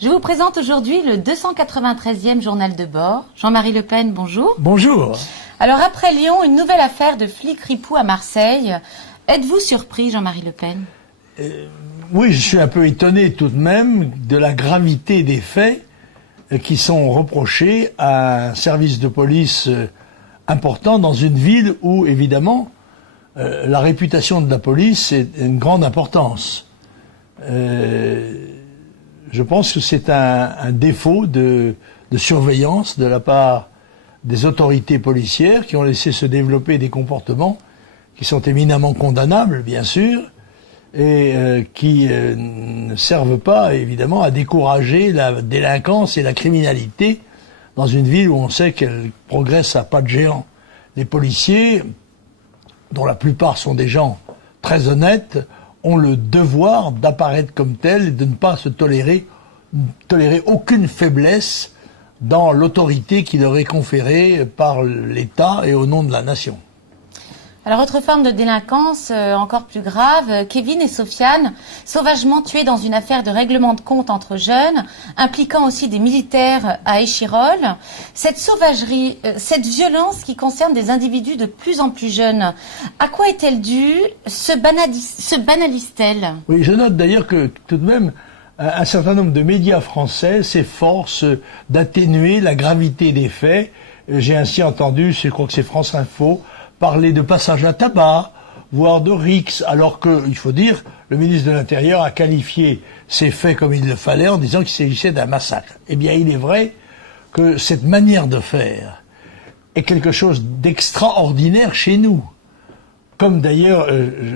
Je vous présente aujourd'hui le 293e journal de bord. Jean-Marie Le Pen, bonjour. Bonjour. Alors après Lyon, une nouvelle affaire de flics ripoux à Marseille. Êtes-vous surpris, Jean-Marie Le Pen? Oui, je suis un peu étonné tout de même de la gravité des faits qui sont reprochés à un service de police important dans une ville où, évidemment, la réputation de la police est une grande importance. Je pense que c'est un défaut de surveillance de la part des autorités policières qui ont laissé se développer des comportements qui sont éminemment condamnables, bien sûr, et qui ne servent pas, évidemment, à décourager la délinquance et la criminalité dans une ville où on sait qu'elle progresse à pas de géant. Les policiers, dont la plupart sont des gens très honnêtes, ont le devoir d'apparaître comme tels et de ne pas se tolérer aucune faiblesse dans l'autorité qui leur est conférée par l'État et au nom de la nation. Alors, autre forme de délinquance encore plus grave, Kevin et Sofiane, sauvagement tués dans une affaire de règlement de compte entre jeunes, impliquant aussi des militaires à Échirolles. Cette sauvagerie, cette violence qui concerne des individus de plus en plus jeunes, à quoi est-elle due? Se banalise-t-elle? Oui, je note d'ailleurs que tout de même, un certain nombre de médias français s'efforcent d'atténuer la gravité des faits. J'ai ainsi entendu, je crois que c'est France Info, parler de passage à tabac, voire de rixes, alors que, il faut dire, le ministre de l'Intérieur a qualifié ces faits comme il le fallait en disant qu'il s'agissait d'un massacre. Eh bien, il est vrai que cette manière de faire est quelque chose d'extraordinaire chez nous. Comme d'ailleurs,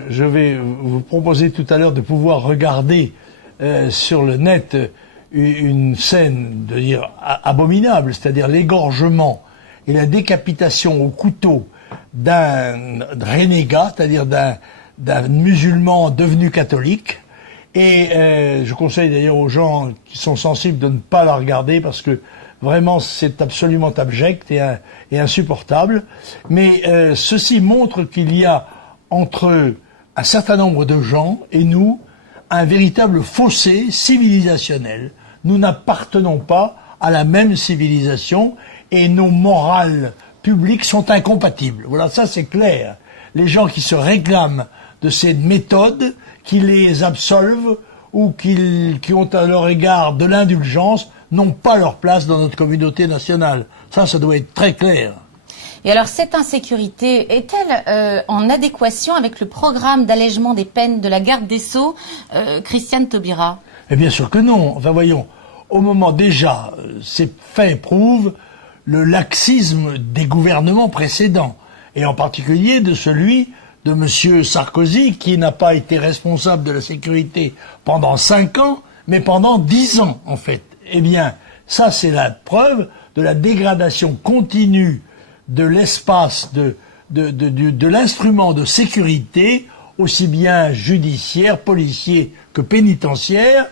je vais vous proposer tout à l'heure de pouvoir regarder sur le net une scène, de dire, abominable, c'est-à-dire l'égorgement et la décapitation au couteau d'un renégat, c'est-à-dire d'un musulman devenu catholique. Et je conseille d'ailleurs aux gens qui sont sensibles de ne pas la regarder parce que vraiment c'est absolument abject et insupportable. Mais ceci montre qu'il y a entre un certain nombre de gens et nous un véritable fossé civilisationnel. Nous n'appartenons pas à la même civilisation et nos morales publics sont incompatibles. Voilà, ça c'est clair. Les gens qui se réclament de ces méthodes, qui les absolvent ou qui ont à leur égard de l'indulgence, n'ont pas leur place dans notre communauté nationale. Ça doit être très clair. Et alors, cette insécurité est-elle en adéquation avec le programme d'allègement des peines de la garde des Sceaux, Christiane Taubira? Mais bien sûr que non. Enfin voyons, au moment déjà, ces faits prouvent le laxisme des gouvernements précédents, et en particulier de celui de M. Sarkozy, qui n'a pas été responsable de la sécurité pendant 5 ans, mais pendant 10 ans, en fait. Eh bien, ça c'est la preuve de la dégradation continue de l'espace, de l'instrument de sécurité, aussi bien judiciaire, policier que pénitentiaire,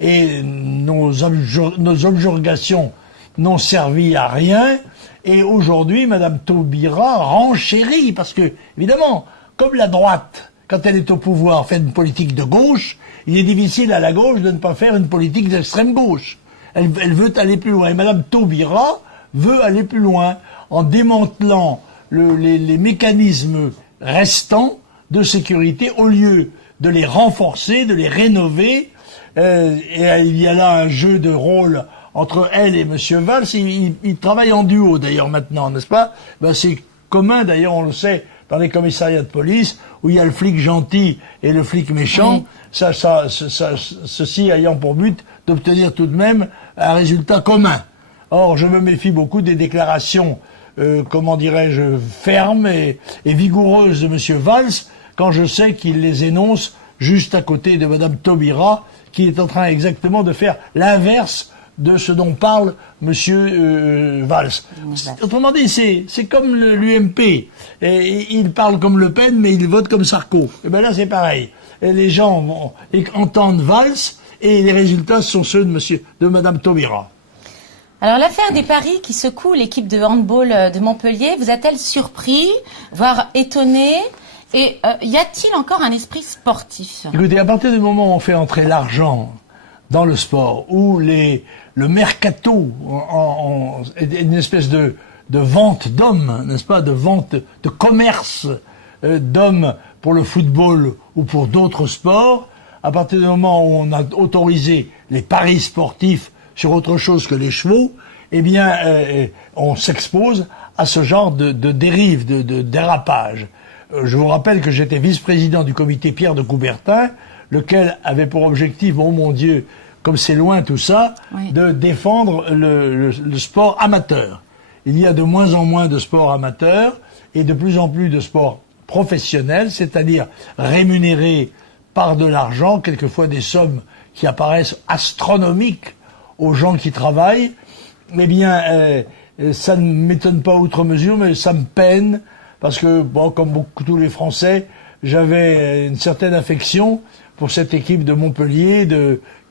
et nos objurgations n'ont servi à rien, et aujourd'hui, Madame Taubira renchérit, parce que, évidemment, comme la droite, quand elle est au pouvoir, fait une politique de gauche, il est difficile à la gauche de ne pas faire une politique d'extrême gauche. Elle veut aller plus loin, et Madame Taubira veut aller plus loin, en démantelant les mécanismes restants de sécurité, au lieu de les renforcer, de les rénover, et il y a là un jeu de rôle entre elle et M. Valls. Ils travaillent en duo d'ailleurs maintenant, n'est-ce pas? C'est commun d'ailleurs, on le sait, dans les commissariats de police, où il y a le flic gentil et le flic méchant, oui. Ceci ayant pour but d'obtenir tout de même un résultat commun. Or, je me méfie beaucoup des déclarations, comment dirais-je, fermes et vigoureuses de M. Valls, quand je sais qu'il les énonce juste à côté de Mme Taubira, qui est en train exactement de faire l'inverse de ce dont parle M. Valls. Autrement dit, c'est comme l'UMP. Il parle comme Le Pen, mais il vote comme Sarko. Et bien là, c'est pareil. Et les gens entendent Valls, et les résultats sont ceux de Mme Taubira. Alors, l'affaire des paris qui secoue l'équipe de handball de Montpellier, vous a-t-elle surpris, voire étonné? Et y a-t-il encore un esprit sportif? Écoutez, à partir du moment où on fait entrer l'argent dans le sport, où le mercato est une espèce de vente d'hommes, n'est-ce pas, de vente, de commerce d'hommes pour le football ou pour d'autres sports, à partir du moment où on a autorisé les paris sportifs sur autre chose que les chevaux, eh bien, on s'expose à ce genre de dérive, de dérapage. Je vous rappelle que j'étais vice-président du comité Pierre de Coubertin, lequel avait pour objectif, oh mon Dieu, comme c'est loin tout ça, oui, de défendre le sport amateur. Il y a de moins en moins de sport amateur et de plus en plus de sport professionnel, c'est-à-dire rémunéré par de l'argent, quelquefois des sommes qui apparaissent astronomiques aux gens qui travaillent. Eh bien, ça ne m'étonne pas outre mesure, mais ça me peine, parce que, bon, comme tous les Français, j'avais une certaine affection pour cette équipe de Montpellier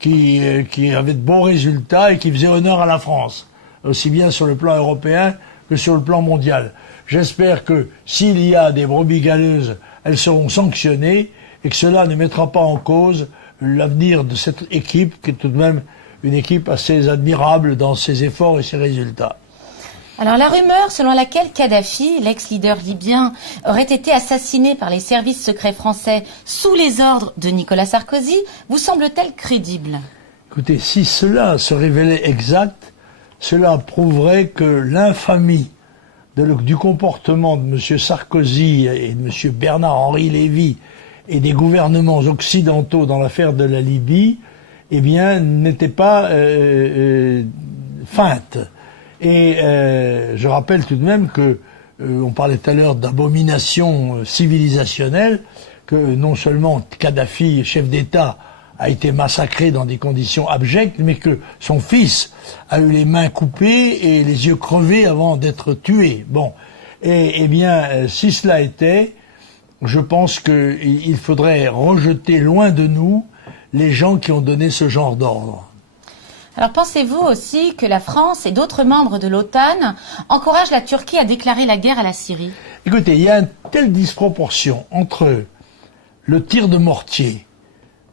qui avait de bons résultats et qui faisait honneur à la France, aussi bien sur le plan européen que sur le plan mondial. J'espère que s'il y a des brebis galeuses, elles seront sanctionnées et que cela ne mettra pas en cause l'avenir de cette équipe, qui est tout de même une équipe assez admirable dans ses efforts et ses résultats. Alors la rumeur selon laquelle Kadhafi, l'ex-leader libyen, aurait été assassiné par les services secrets français sous les ordres de Nicolas Sarkozy, vous semble-t-elle crédible? Écoutez, si cela se révélait exact, cela prouverait que l'infamie du comportement de M. Sarkozy et de M. Bernard-Henri Lévy et des gouvernements occidentaux dans l'affaire de la Libye, eh bien, n'était pas feinte. Et je rappelle tout de même que on parlait tout à l'heure d'abomination civilisationnelle, que non seulement Kadhafi, chef d'État, a été massacré dans des conditions abjectes, mais que son fils a eu les mains coupées et les yeux crevés avant d'être tué. Bon, et bien, si cela était, je pense qu'il faudrait rejeter loin de nous les gens qui ont donné ce genre d'ordre. Alors pensez-vous aussi que la France et d'autres membres de l'OTAN encouragent la Turquie à déclarer la guerre à la Syrie? Écoutez, il y a une telle disproportion entre le tir de mortier,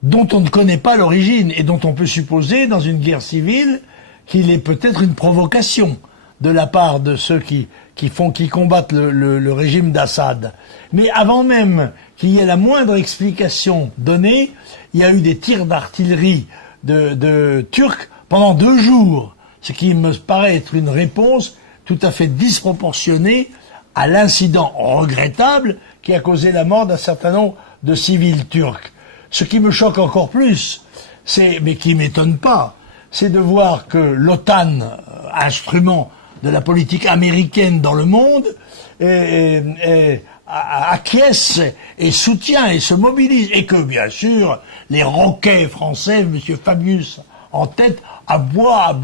dont on ne connaît pas l'origine et dont on peut supposer, dans une guerre civile, qu'il est peut-être une provocation de la part de ceux qui combattent le régime d'Assad. Mais avant même qu'il y ait la moindre explication donnée, il y a eu des tirs d'artillerie de Turcs pendant 2 jours, ce qui me paraît être une réponse tout à fait disproportionnée à l'incident regrettable qui a causé la mort d'un certain nombre de civils turcs. Ce qui me choque encore plus, mais qui m'étonne pas, c'est de voir que l'OTAN, instrument de la politique américaine dans le monde, acquiesce et soutient et se mobilise, et que bien sûr les roquets français, M. Fabius en tête, aboie,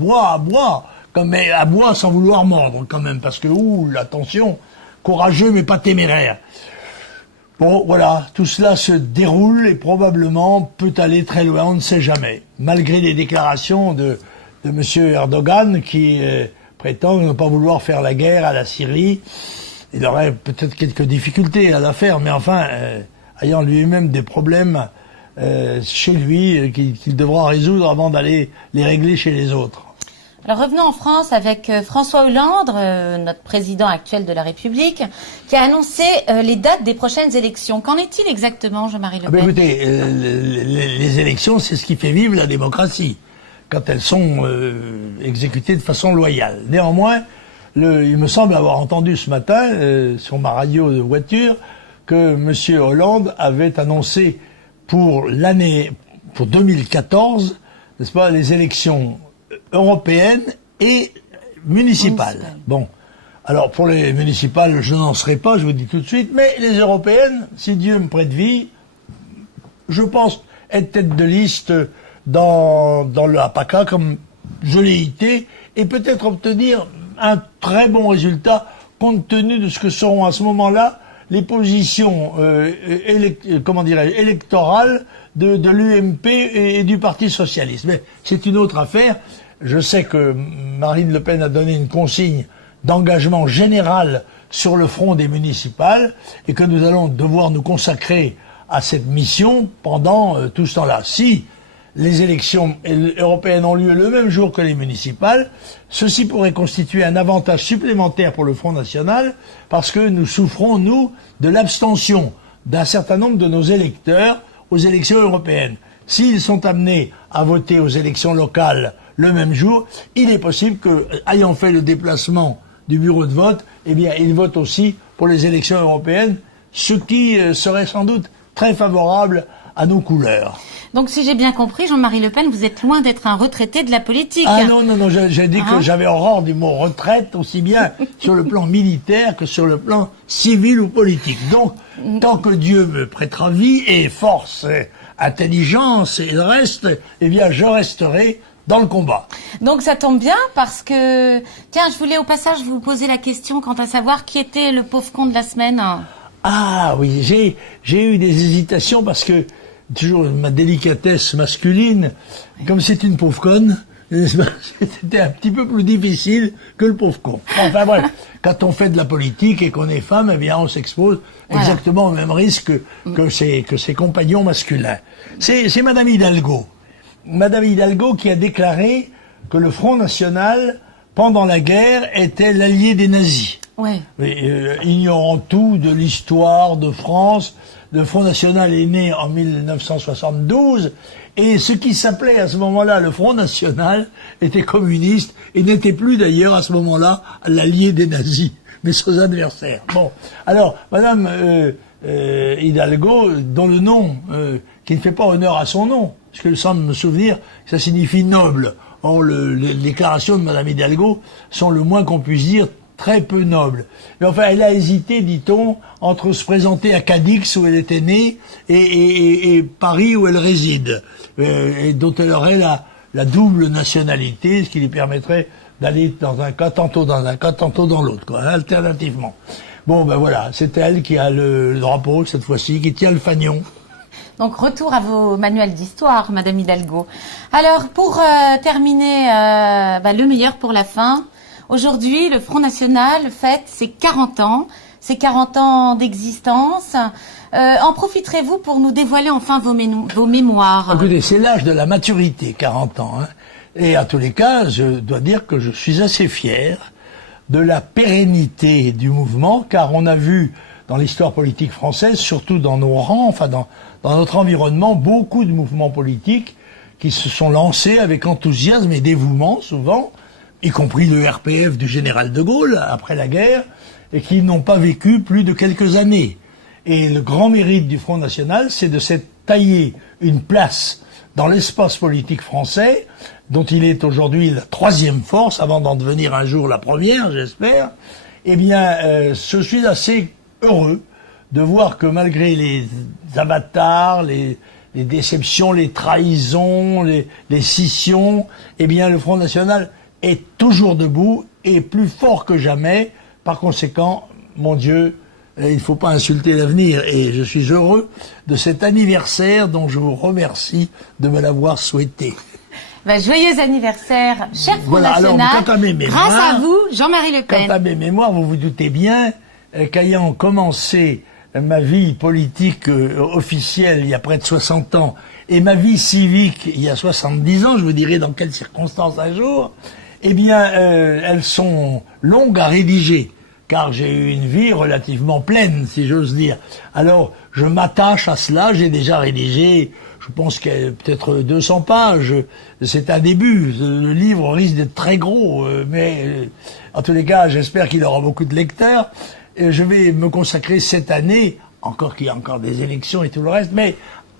mais aboie sans vouloir mordre quand même, parce que attention, courageux mais pas téméraire. Bon, voilà, tout cela se déroule et probablement peut aller très loin, on ne sait jamais. Malgré les déclarations de M. Erdogan qui prétend ne pas vouloir faire la guerre à la Syrie, il aurait peut-être quelques difficultés à la faire, mais enfin, ayant lui-même des problèmes chez lui qu'il devra résoudre avant d'aller les régler chez les autres. Alors revenons en France avec François Hollande, notre président actuel de la République, qui a annoncé les dates des prochaines élections. Qu'en est-il exactement, Jean-Marie Le Pen? Écoutez, les élections, c'est ce qui fait vivre la démocratie, quand elles sont exécutées de façon loyale. Néanmoins, il me semble avoir entendu ce matin, sur ma radio de voiture, que M. Hollande avait annoncé pour 2014, n'est-ce pas, les élections européennes et municipales. Bon. Alors, pour les municipales, je n'en serai pas, je vous dis tout de suite, mais les européennes, si Dieu me prête vie, je pense être tête de liste dans le APACA, comme je l'ai été, et peut-être obtenir un très bon résultat, compte tenu de ce que seront à ce moment-là les positions électorales de l'UMP et du Parti Socialiste. Mais c'est une autre affaire. Je sais que Marine Le Pen a donné une consigne d'engagement général sur le front des municipales et que nous allons devoir nous consacrer à cette mission pendant tout ce temps-là. Si les élections européennes ont lieu le même jour que les municipales, ceci pourrait constituer un avantage supplémentaire pour le Front National, parce que nous souffrons, nous, de l'abstention d'un certain nombre de nos électeurs aux élections européennes. S'ils sont amenés à voter aux élections locales le même jour, il est possible que, ayant fait le déplacement du bureau de vote, eh bien, ils votent aussi pour les élections européennes, ce qui serait sans doute très favorable à nos couleurs. Donc, si j'ai bien compris, Jean-Marie Le Pen, vous êtes loin d'être un retraité de la politique. Ah non, j'ai dit que j'avais horreur du mot retraite, aussi bien sur le plan militaire que sur le plan civil ou politique. Donc, tant que Dieu me prêtera vie et force, et intelligence et le reste, eh bien, je resterai dans le combat. Donc ça tombe bien parce que... Tiens, je voulais au passage vous poser la question quant à savoir qui était le pauvre con de la semaine. Ah oui, j'ai eu des hésitations parce que toujours ma délicatesse masculine, comme c'est une pauvre conne, c'était un petit peu plus difficile que le pauvre con. Enfin bref, quand on fait de la politique et qu'on est femme, eh bien on s'expose exactement au même risque que ses compagnons masculins. C'est Madame Hidalgo. Madame Hidalgo qui a déclaré que le Front National, pendant la guerre, était l'allié des nazis. Ouais. Ignorant tout de l'histoire de France, le Front National est né en 1972 et ce qui s'appelait à ce moment-là le Front National était communiste et n'était plus d'ailleurs à ce moment-là l'allié des nazis, mais ses adversaires. Bon, alors Madame Hidalgo, dont le nom qui ne fait pas honneur à son nom, parce que semble me souvenir que ça signifie noble. Or, les déclarations de Madame Hidalgo sont le moins qu'on puisse dire très peu nobles. Mais enfin, elle a hésité, dit-on, entre se présenter à Cadix où elle était née et Paris où elle réside, et dont elle aurait la double nationalité, ce qui lui permettrait d'aller dans un cas tantôt dans un cas tantôt dans l'autre, quoi, alternativement. Bon, ben voilà, c'est elle qui a le drapeau cette fois-ci, qui tient le fanion. Donc, retour à vos manuels d'histoire, Madame Hidalgo. Alors, pour terminer, le meilleur pour la fin, aujourd'hui, le Front National fête ses 40 ans, ses 40 ans d'existence. En profiterez-vous pour nous dévoiler enfin vos mémoires? Écoutez, c'est l'âge de la maturité, 40 ans. Hein. Et à tous les cas, je dois dire que je suis assez fier de la pérennité du mouvement, car on a vu dans l'histoire politique française, surtout dans nos rangs, enfin dans notre environnement, beaucoup de mouvements politiques qui se sont lancés avec enthousiasme et dévouement, souvent, y compris le RPF du général de Gaulle, après la guerre, et qui n'ont pas vécu plus de quelques années. Et le grand mérite du Front National, c'est de s'être taillé une place dans l'espace politique français, dont il est aujourd'hui la troisième force, avant d'en devenir un jour la première, j'espère. Eh bien, je suis assez heureux de voir que malgré les avatars, les déceptions, les trahisons, les scissions, eh bien le Front National est toujours debout et plus fort que jamais. Par conséquent, mon Dieu, il ne faut pas insulter l'avenir et je suis heureux de cet anniversaire dont je vous remercie de me l'avoir souhaité. Joyeux anniversaire, cher Front National. Alors, quant à mes mémoires, grâce à vous, Jean-Marie Le Pen. Quant à mes mémoires, vous vous doutez bien qu'ayant commencé ma vie politique officielle il y a près de 60 ans et ma vie civique il y a 70 ans, je vous dirai dans quelles circonstances un jour, eh bien, elles sont longues à rédiger, car j'ai eu une vie relativement pleine, si j'ose dire. Alors, je m'attache à cela, j'ai déjà rédigé, je pense qu'il y a peut-être 200 pages, c'est un début, le livre risque d'être très gros, mais en tous les cas, j'espère qu'il aura beaucoup de lecteurs. Je vais me consacrer cette année, encore qu'il y a encore des élections et tout le reste, mais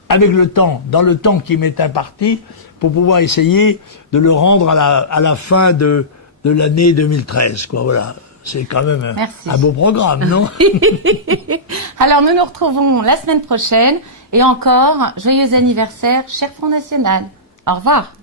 avec le temps, dans le temps qui m'est imparti, pour pouvoir essayer de le rendre à la fin de l'année 2013, quoi, voilà. C'est quand même un beau programme, non? Alors, nous nous retrouvons la semaine prochaine, et encore, joyeux anniversaire, cher Front National. Au revoir.